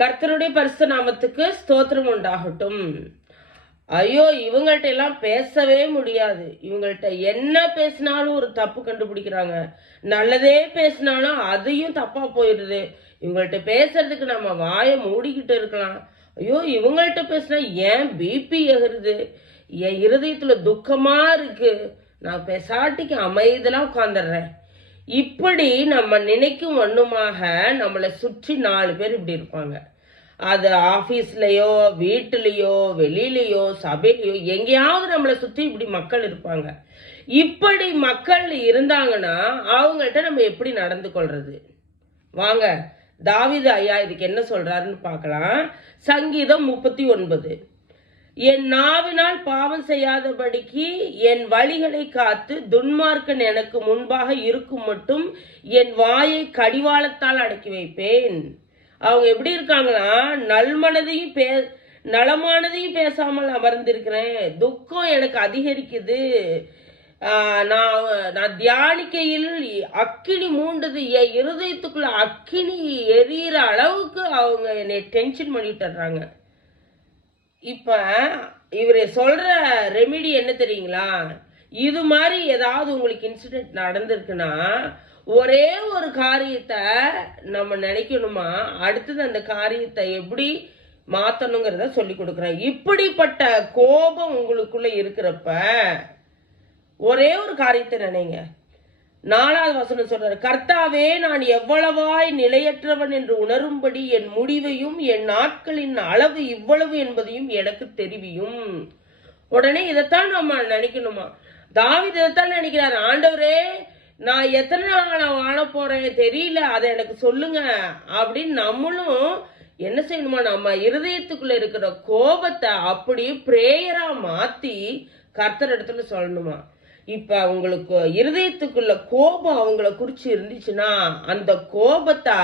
கர்த்தருடைய பரிசு நாமத்துக்கு ஸ்தோத்திரம் உண்டாகட்டும். ஐயோ இவங்கள்ட்ட எல்லாம் பேசவே முடியாது. இவங்கள்ட்ட என்ன பேசினாலும் ஒரு தப்பு கண்டுபிடிக்கிறாங்க. நல்லதே பேசினாலும் அதையும் தப்பா போயிடுது. இவங்கள்ட்ட பேசுறதுக்கு நம்ம வாயை மூடிக்கிட்டு இருக்கலாம். ஐயோ இவங்கள்ட்ட பேசினா ஏன் பிபி எகுறது என் இருதயத்துல துக்கமா இருக்கு. நான் பெசாட்டிக்கு அமைதியெல்லாம் உட்காந்துடுறேன் இப்படி நம்ம நினைக்கும் ஒண்ணுமாக நம்மளை சுற்றி நாலு பேர் இப்படி இருப்பாங்க. அது ஆஃபீஸ்லேயோ வீட்டுலேயோ வெளியிலையோ சபையிலையோ எங்கேயாவது நம்மளை சுற்றி இப்படி மக்கள் இருப்பாங்க. இப்படி மக்கள் இருந்தாங்கன்னா அவங்கள்ட்ட நம்ம எப்படி நடந்து கொள்றது? வாங்க தாவித ஐயா இதுக்கு என்ன சொல்றாருன்னு பார்க்கலாம். சங்கீதம் முப்பத்தி ஒன்பது. என் நாவினால் பாவம் செய்யாதபடிக்கு என் வழிகளை காத்து துன்மார்க்கன் எனக்கு முன்பாக இருக்கும் மட்டும் என் வாயை கடிவாளத்தால் அடக்கி வைப்பேன். அவங்க எப்படி இருக்காங்களா? நல்மனதையும் பே நலமானதையும் பேசாமல் அமர்ந்திருக்கிறேன். துக்கம் எனக்கு அதிகரிக்குது. நான் நான் தியானிக்கையில் அக்கினி மூண்டது என் இருதயத்துக்குள்ள அக்கினி எரியிற அளவுக்கு அவங்க என்னை டென்ஷன் பண்ணிட்டு இப்போ இவர் சொல்கிற ரெமிடி என்ன தெரியுங்களா? இது மாதிரி ஏதாவது உங்களுக்கு இன்சிடென்ட் நடந்திருக்குன்னா ஒரே ஒரு காரியத்தை நம்ம நினைக்கணுமா? அடுத்தது அந்த காரியத்தை எப்படி மாற்றணுங்கிறத சொல்லி கொடுக்குறேன். இப்படிப்பட்ட கோபம் உங்களுக்குள்ளே இருக்கிறப்ப ஒரே ஒரு காரியத்தை நினைங்க. நாலாவது வசனம் சொல்றாரு கர்த்தாவே நான் எவ்வளவாய் நிலையற்றவன் என்று உணரும்படி என் முடிவையும் என் நாட்களின் அளவு இவ்வளவு என்பதையும் எனக்கு தெரிவியும். உடனே இதைத்தான் நம்ம நினைக்கணுமா? தாவித இதைத்தான் நினைக்கிறார் ஆண்டவரே நான் எத்தனை நாள் நான் வாழ போறேன்? தெரியல அதை எனக்கு சொல்லுங்க. அப்படின்னு நம்மளும் என்ன செய்யணுமா? நம்ம இருதயத்துக்குள்ள இருக்கிற கோபத்தை அப்படியே பிரேயரா மாத்தி கர்த்தர் இடத்துல சொல்லணுமா? இப்ப உங்களுக்கு இருதயத்துக்குள்ள கோபம் அவங்கள குறிச்சு இருந்துச்சுன்னா அந்த கோபத்தை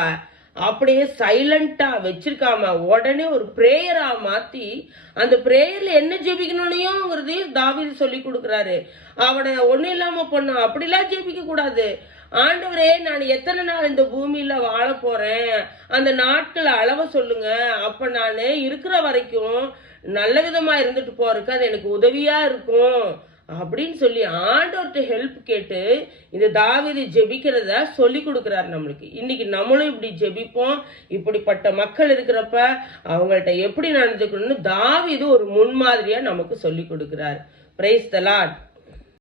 அப்படியே சைலண்டா வச்சிருக்காம உடனே ஒரு பிரேயரா மாத்தி அந்த பிரேயர்ல என்ன ஜெபிக்கணும்னுங்கிறதையும் தாவீது சொல்லி கொடுக்குறாரு. அவனை ஒன்றும் இல்லாம பண்ணும் அப்படிலாம் ஜெபிக்க கூடாது. ஆண்டவரே நான் எத்தனை நாள் இந்த பூமியில வாழ போறேன்? அந்த நாட்கள் அளவை சொல்லுங்க. அப்ப நான் இருக்கிற வரைக்கும் நல்ல விதமா இருந்துட்டு போறதுக்கு அது எனக்கு உதவியா இருக்கும். அப்படின்னு சொல்லி ஆண்டவர்கிட்ட ஹெல்ப் கேட்டு இந்த தாவிதை ஜெபிக்கிறத சொல்லி கொடுக்குறாரு நம்மளுக்கு. இன்னைக்கு நம்மளும் இப்படி ஜெபிப்போம். இப்படிப்பட்ட மக்கள் இருக்கிறப்ப அவங்கள்ட்ட எப்படி நடந்துக்கணும்னு தாவீது ஒரு முன்மாதிரியா நமக்கு சொல்லி கொடுக்குறாரு. Praise the